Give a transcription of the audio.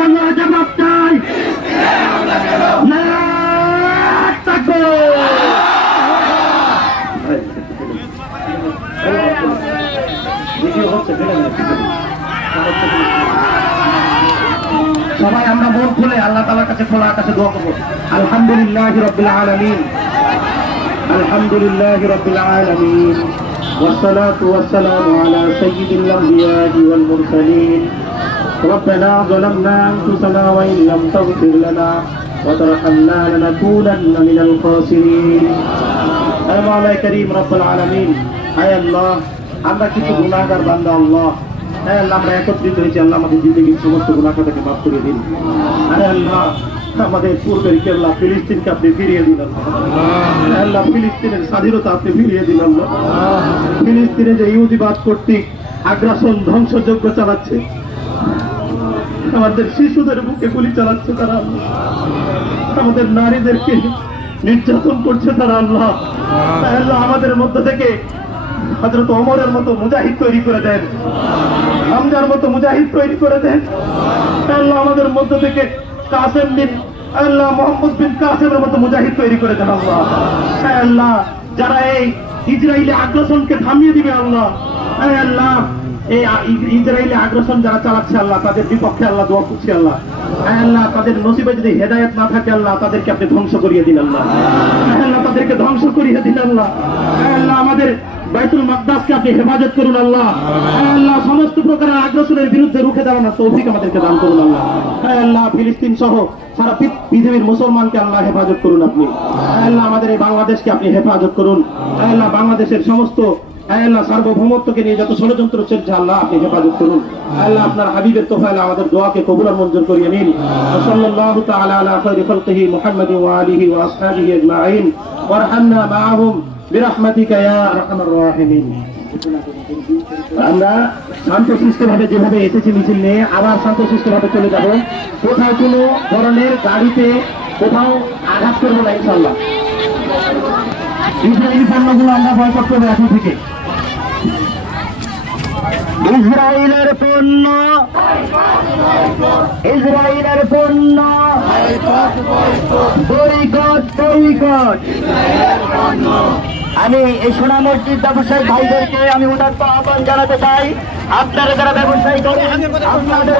মুসলমানের জবাব চাই। সবাই আমরা মন খুলে আল্লাহ তাআলার কাছে খোলা আকাশে দোয়া করব। আলহামদুলিল্লাহি রাব্বিল আলামিন, আলহামদুলিল্লাহি রাব্বিল আলামিন, والصلاة والسلام على سيد الأنبياء والمرسلين. ربنا ظلمنا أنفسنا وإن لم تغفر لنا وترحمنا لنكونن من الخاسرين. أي مولا كريم رب العالمين, أي الله আমরা কিছু গুনাহগার বান্দা আল্লাহ, আল্লাহ আমরা একত্রিত হয়েছি, আল্লাহ আমাদের জিন্দেগির সমস্ত গুনাহ খাতাকে মাফ করে দিন। আরে আল্লাহ আমাদের পূর্বের কেবলা ফিলিস্তিনকে আপনি ফিরিয়ে দিন আল্লাহ। আল্লাহ ফিলিস্তিনের স্বাধীনতা আপনি ফিরিয়ে দিন আল্লাহ। ফিলিস্তিনে যে ইহুদিবাদ কর্তৃক আগ্রাসন ধ্বংসযজ্ঞ চালাচ্ছে, আমাদের শিশুদের বুকে গুলি চালাচ্ছে তারা, আমাদের নারীদেরকে নির্যাতন করছে তারা আল্লাহ। আল্লাহ আমাদের মধ্য থেকে হযরত ওমরের মতো মুজাহিদ তৈরি করে দেন, হামজার মতো মুজাহিদ তৈরি করে দেন আল্লাহ। আমাদের মধ্য থেকে কাসেম বিন আল্লাহ মোহাম্মদ বিন কাসেমের মতো মুজাহিদ তৈরি করে দেন আল্লাহ। আল্লাহ যারা এই ইসরায়েলি আগ্রাসনকে থামিয়ে দিবে আল্লাহ, আল্লাহ এই ইসরায়েলি আগ্রাসন যারা চালাচ্ছে আল্লাহ তাদের বিপক্ষে আল্লাহ দোয়া করছি আল্লাহ। আল্লাহ তাদের নসিবে যদি হেদায়েত না থাকে আল্লাহ তাদেরকে আপনি ধ্বংস করিয়ে দিন আল্লাহ। আল্লাহ তাদেরকে ধ্বংস করিয়ে দিন আল্লাহ। আল্লাহ আমাদের বাইতুল মাকদাসকে আপনি হেফাজত করুন আল্লাহ। আল্লাহ সমস্ত প্রকারের আগ্রাসনের বিরুদ্ধে রুখে দাঁড়ানোর তৌফিক আমাদেরকে দান করুন আল্লাহ। আল্লাহ ফিলিস্তিন সহ সারা পৃথিবীর মুসলমানকে আল্লাহ হেফাজত করুন আপনি। আল্লাহ আমাদের এই বাংলাদেশকে আপনি হেফাজত করুন আল্লাহ। বাংলাদেশের সমস্ত আল্লাহ সার্বভৌমত্বকে নিয়ে যত ষড়যন্ত্র চলছে আল্লাহ আপনি হেফাজত করুন আল্লাহ। আপনার হাবিবের তোফায়েলে আমাদের দোয়াকে কবুল আর মঞ্জুর করিয়ে নিন। সাল্লাল্লাহু তাআলা আলা খায়রি খালকিহি মুহাম্মাদিন ওয়া আলিহি ওয়া আসহাবিহি আজমাইন ওয়ারহামনা মাআহুম বিরহমাতিকা ইয়া আরহামার রাহিমিন। আমরা শান্তশিষ্টভাবে যেভাবে এসেছি মিছিল নিয়ে আবার শান্তশিষ্টভাবে চলে যাব। কোথাও কোনো ধরনের গাড়িতে কোথাও আঘাত করবো না ইনশাআল্লাহ। ইসরায়েলি পণ্যগুলো আমরা বয়কট করবো এখন থেকে। ইসরায়েলের পণ্য, ইসরায়েলের পণ্য বয়কট, বয়কট। আমি এই সোনা মসজিদ ব্যবসায়ী ভাইদেরকে আমি উদাত্ত আহ্বান জানাতে চাই, আপনারা যারা ব্যবসায়ী করেন আপনাদের